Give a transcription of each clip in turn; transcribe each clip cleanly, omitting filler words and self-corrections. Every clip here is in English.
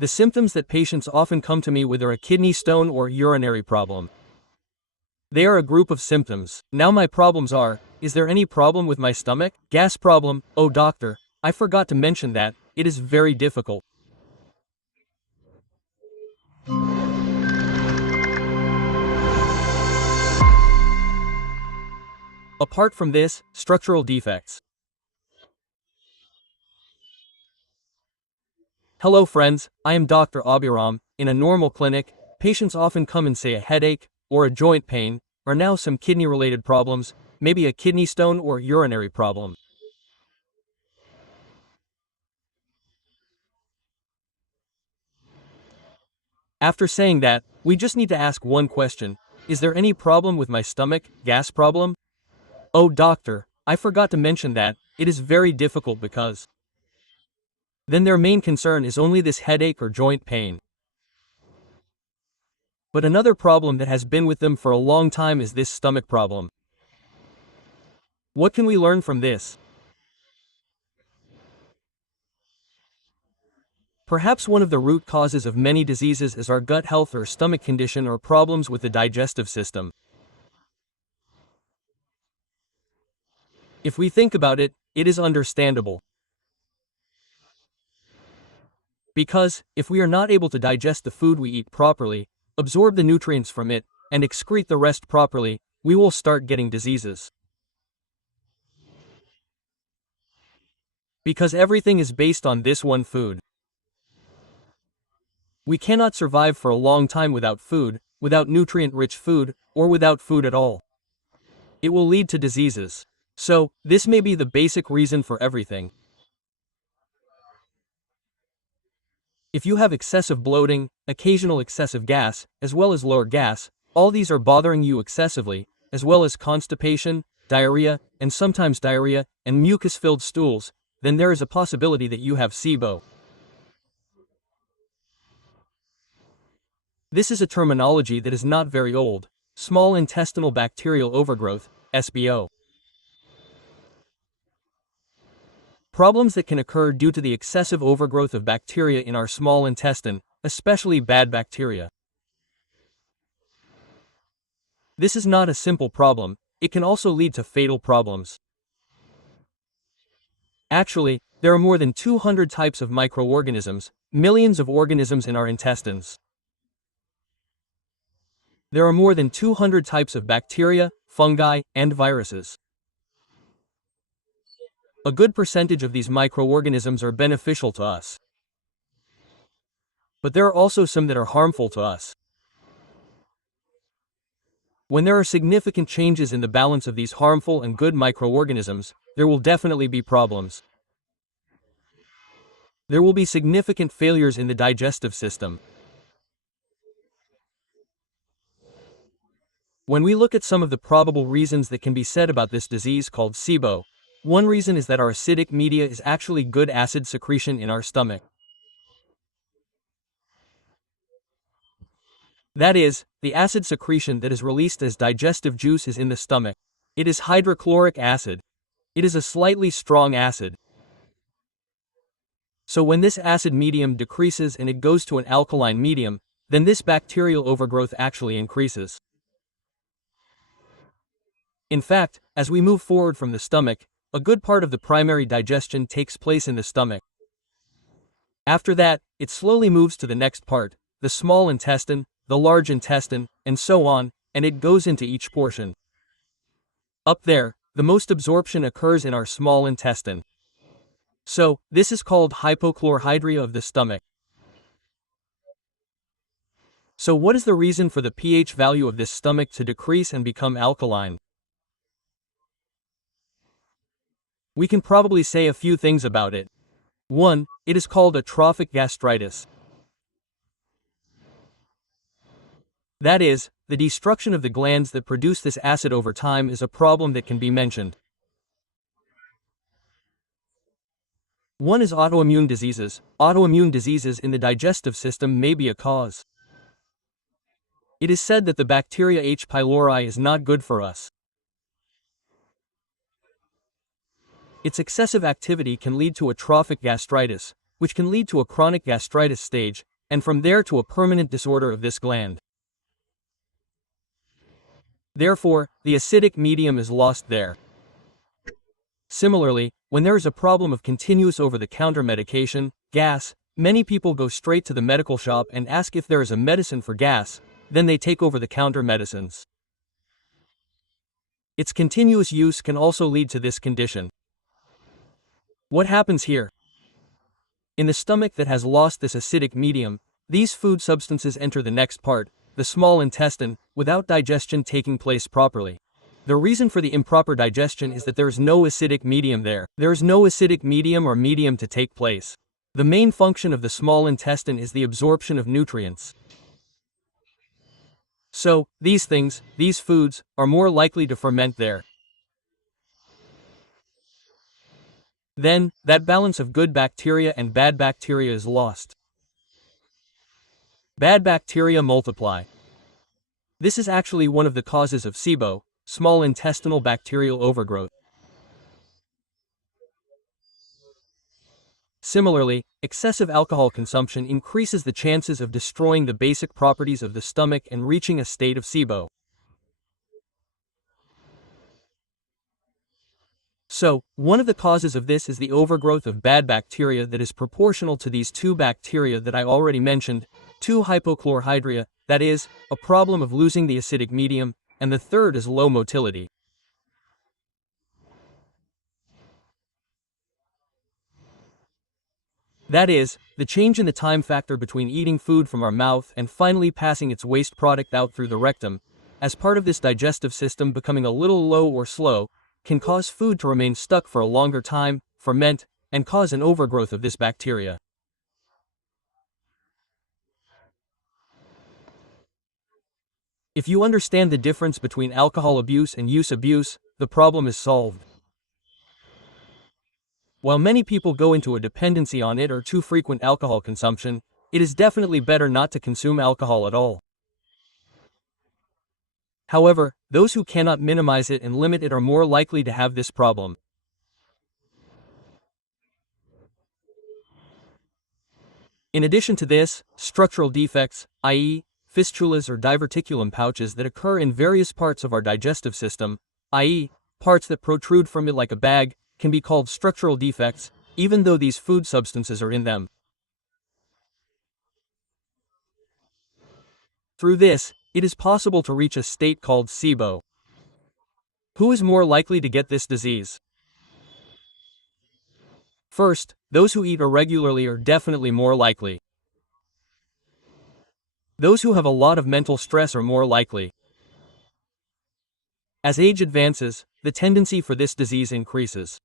The symptoms that patients often come to me with are a kidney stone or urinary problem. They are a group of symptoms. Now my problems are, is there any problem with my stomach? Gas problem? Oh doctor, I forgot to mention that, it is very difficult. Apart from this, structural defects. Hello friends, I am Dr. ABHIRAM. In a normal clinic, patients often come and say a headache, or a joint pain, or now some kidney-related problems, maybe a kidney stone or urinary problem. After saying that, we just need to ask one question. Is there any problem with my stomach? Gas problem? Oh doctor, I forgot to mention that, it is very difficult because then their main concern is only this headache or joint pain. But another problem that has been with them for a long time is this stomach problem. What can we learn from this? Perhaps one of the root causes of many diseases is our gut health or stomach condition or problems with the digestive system. If we think about it, it is understandable. Because, if we are not able to digest the food we eat properly, absorb the nutrients from it, and excrete the rest properly, we will start getting diseases. Because everything is based on this one food. We cannot survive for a long time without food, without nutrient-rich food, or without food at all. It will lead to diseases. So, this may be the basic reason for everything. If you have excessive bloating, occasional excessive gas, as well as lower gas, all these are bothering you excessively, as well as constipation, diarrhea, and sometimes diarrhea, and mucus-filled stools, then there is a possibility that you have SIBO. This is a terminology that is not very old, small intestinal bacterial overgrowth, SBO. Problems that can occur due to the excessive overgrowth of bacteria in our small intestine, especially bad bacteria. This is not a simple problem, it can also lead to fatal problems. Actually, there are more than 200 types of microorganisms, millions of organisms in our intestines. There are more than 200 types of bacteria, fungi, and viruses. A good percentage of these microorganisms are beneficial to us. But there are also some that are harmful to us. When there are significant changes in the balance of these harmful and good microorganisms, there will definitely be problems. There will be significant failures in the digestive system. When we look at some of the probable reasons that can be said about this disease called SIBO, one reason is that our acidic media is actually good acid secretion in our stomach. That is, the acid secretion that is released as digestive juice is in the stomach. It is hydrochloric acid. It is a slightly strong acid. So when this acid medium decreases and it goes to an alkaline medium, then this bacterial overgrowth actually increases. In fact, as we move forward from the stomach, a good part of the primary digestion takes place in the stomach. After that, it slowly moves to the next part, the small intestine, the large intestine, and so on, and it goes into each portion. Up there, the most absorption occurs in our small intestine. So, this is called hypochlorhydria of the stomach. So what is the reason for the pH value of this stomach to decrease and become alkaline? We can probably say a few things about it. 1. It is called atrophic gastritis. That is, the destruction of the glands that produce this acid over time is a problem that can be mentioned. 1 is autoimmune diseases. Autoimmune diseases in the digestive system may be a cause. It is said that the bacteria H. pylori is not good for us. Its excessive activity can lead to atrophic gastritis, which can lead to a chronic gastritis stage, and from there to a permanent disorder of this gland. Therefore, the acidic medium is lost there. Similarly, when there is a problem of continuous over-the-counter medication, gas, many people go straight to the medical shop and ask if there is a medicine for gas, then they take over-the-counter medicines. Its continuous use can also lead to this condition. What happens here? In the stomach that has lost this acidic medium, these food substances enter the next part, the small intestine, without digestion taking place properly. The reason for the improper digestion is that there is no acidic medium there. There is no acidic medium or medium to take place. The main function of the small intestine is the absorption of nutrients. So, these foods, are more likely to ferment there. Then, that balance of good bacteria and bad bacteria is lost. Bad bacteria multiply. This is actually one of the causes of SIBO, small intestinal bacterial overgrowth. Similarly, excessive alcohol consumption increases the chances of destroying the basic properties of the stomach and reaching a state of SIBO. So, one of the causes of this is the overgrowth of bad bacteria that is proportional to these two bacteria that I already mentioned, 2-hypochlorhydria, that is, a problem of losing the acidic medium, and the third is low motility. That is, the change in the time factor between eating food from our mouth and finally passing its waste product out through the rectum, as part of this digestive system becoming a little low or slow, can cause food to remain stuck for a longer time, ferment, and cause an overgrowth of this bacteria. If you understand the difference between alcohol abuse and use abuse, the problem is solved. While many people go into a dependency on it or too frequent alcohol consumption, it is definitely better not to consume alcohol at all. However, those who cannot minimize it and limit it are more likely to have this problem. In addition to this, structural defects, i.e., fistulas or diverticulum pouches that occur in various parts of our digestive system, i.e., parts that protrude from it like a bag, can be called structural defects, even though these food substances are in them. Through this, it is possible to reach a state called SIBO. Who is more likely to get this disease? First, those who eat irregularly are definitely more likely. Those who have a lot of mental stress are more likely. As age advances, the tendency for this disease increases.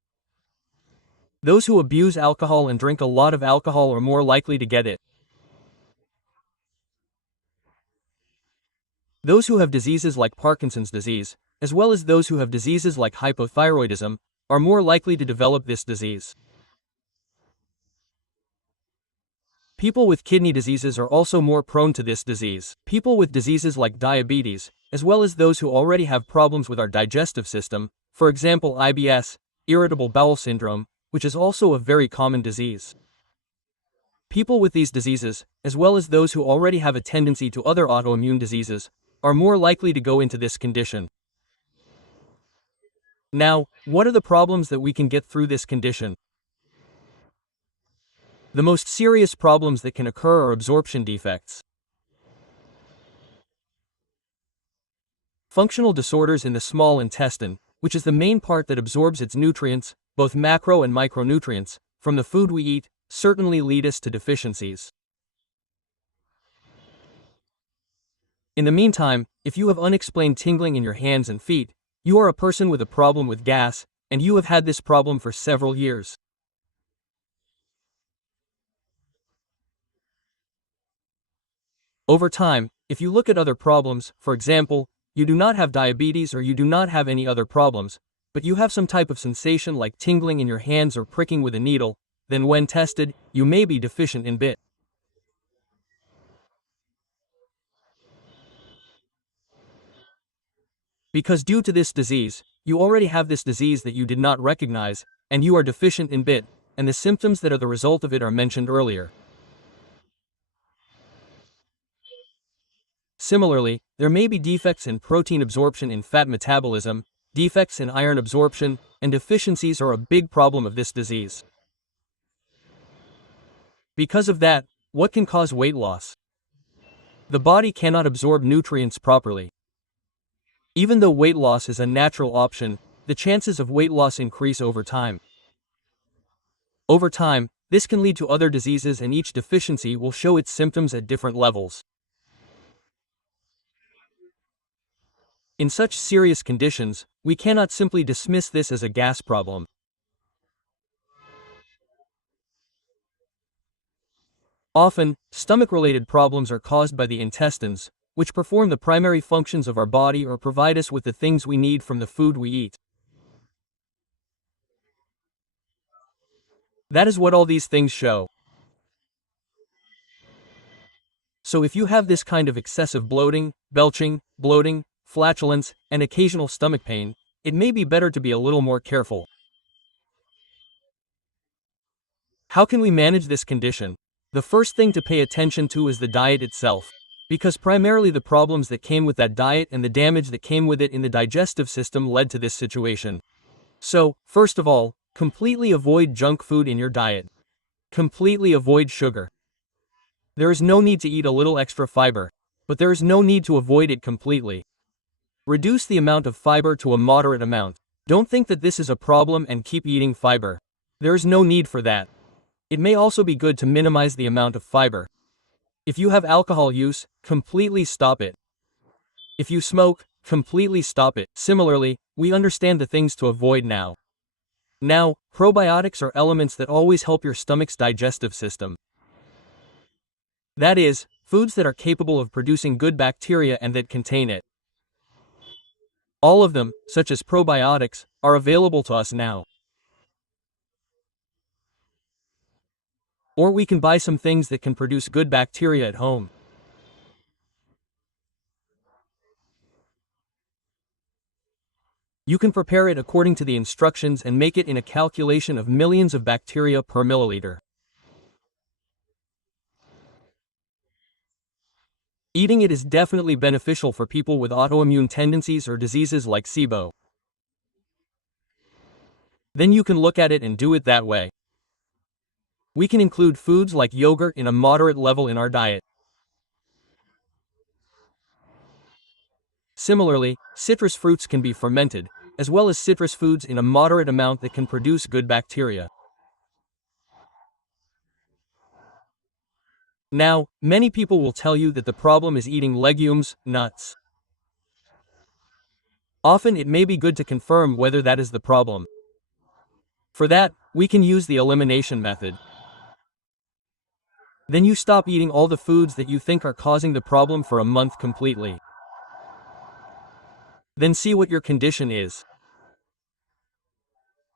Those who abuse alcohol and drink a lot of alcohol are more likely to get it. Those who have diseases like Parkinson's disease, as well as those who have diseases like hypothyroidism, are more likely to develop this disease. People with kidney diseases are also more prone to this disease. People with diseases like diabetes, as well as those who already have problems with our digestive system, for example IBS, irritable bowel syndrome, which is also a very common disease. People with these diseases, as well as those who already have a tendency to other autoimmune diseases, are more likely to go into this condition. Now, what are the problems that we can get through this condition? The most serious problems that can occur are absorption defects. Functional disorders in the small intestine, which is the main part that absorbs its nutrients, both macro and micronutrients, from the food we eat, certainly lead us to deficiencies. In the meantime, if you have unexplained tingling in your hands and feet, you are a person with a problem with gas, and you have had this problem for several years. Over time, if you look at other problems, for example, you do not have diabetes or you do not have any other problems, but you have some type of sensation like tingling in your hands or pricking with a needle, then when tested, you may be deficient in BHMS. Because due to this disease, you already have this disease that you did not recognize, and you are deficient in BHMS. and the symptoms that are the result of it are mentioned earlier. Similarly, there may be defects in protein absorption in fat metabolism, defects in iron absorption, and deficiencies are a big problem of this disease. Because of that, what can cause weight loss? The body cannot absorb nutrients properly. Even though weight loss is a natural option, the chances of weight loss increase over time. Over time, this can lead to other diseases, and each deficiency will show its symptoms at different levels. In such serious conditions, we cannot simply dismiss this as a gas problem. Often, stomach-related problems are caused by the intestines, which perform the primary functions of our body or provide us with the things we need from the food we eat. That is what all these things show. So if you have this kind of excessive bloating, belching, bloating, flatulence, and occasional stomach pain, it may be better to be a little more careful. How can we manage this condition? The first thing to pay attention to is the diet itself, because primarily the problems that came with that diet and the damage that came with it in the digestive system led to this situation. So, first of all, completely avoid junk food in your diet. Completely avoid sugar. There is no need to eat a little extra fiber, but there is no need to avoid it completely. Reduce the amount of fiber to a moderate amount. Don't think that this is a problem and keep eating fiber. There is no need for that. It may also be good to minimize the amount of fiber. If you have alcohol use, completely stop it. If you smoke, completely stop it. Similarly, we understand the things to avoid now. Now, probiotics are elements that always help your stomach's digestive system. That is, foods that are capable of producing good bacteria and that contain it. All of them, such as probiotics, are available to us now. Or we can buy some things that can produce good bacteria at home. You can prepare it according to the instructions and make it in a calculation of millions of bacteria per milliliter. Eating it is definitely beneficial for people with autoimmune tendencies or diseases like SIBO. Then you can look at it and do it that way. We can include foods like yogurt in a moderate level in our diet. Similarly, citrus fruits can be fermented, as well as citrus foods in a moderate amount that can produce good bacteria. Now, many people will tell you that the problem is eating legumes, nuts. Often it may be good to confirm whether that is the problem. For that, we can use the elimination method. Then you stop eating all the foods that you think are causing the problem for a month completely. Then see what your condition is.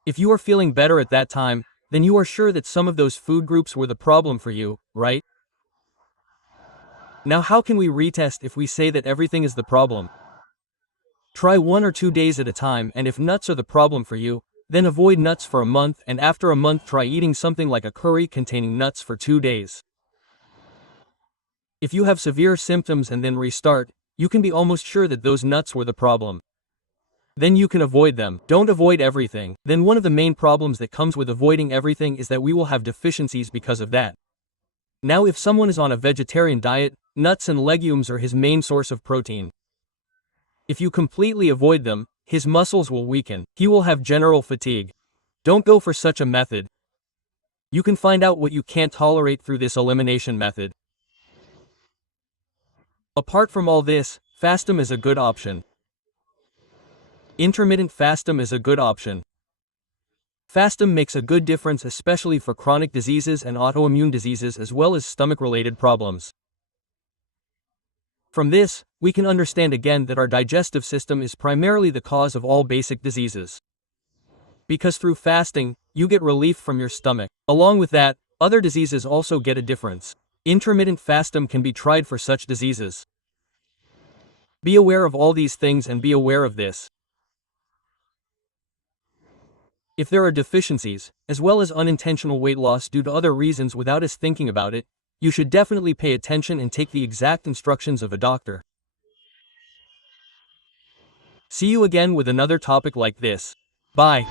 If you are feeling better at that time, then you are sure that some of those food groups were the problem for you, right? Now how can we retest if we say that everything is the problem? Try 1 or 2 days at a time, and if nuts are the problem for you, then avoid nuts for a month, and after a month try eating something like a curry containing nuts for 2 days. If you have severe symptoms and then restart, you can be almost sure that those nuts were the problem. Then you can avoid them. Don't avoid everything. Then one of the main problems that comes with avoiding everything is that we will have deficiencies because of that. Now if someone is on a vegetarian diet, nuts and legumes are his main source of protein. If you completely avoid them, his muscles will weaken. He will have general fatigue. Don't go for such a method. You can find out what you can't tolerate through this elimination method. Apart from all this, fasting is a good option. Intermittent fasting is a good option. Fasting makes a good difference, especially for chronic diseases and autoimmune diseases as well as stomach-related problems. From this, we can understand again that our digestive system is primarily the cause of all basic diseases. Because through fasting, you get relief from your stomach. Along with that, other diseases also get a difference. Intermittent fasting can be tried for such diseases. Be aware of all these things and be aware of this. If there are deficiencies, as well as unintentional weight loss due to other reasons without us thinking about it, you should definitely pay attention and take the exact instructions of a doctor. See you again with another topic like this. Bye.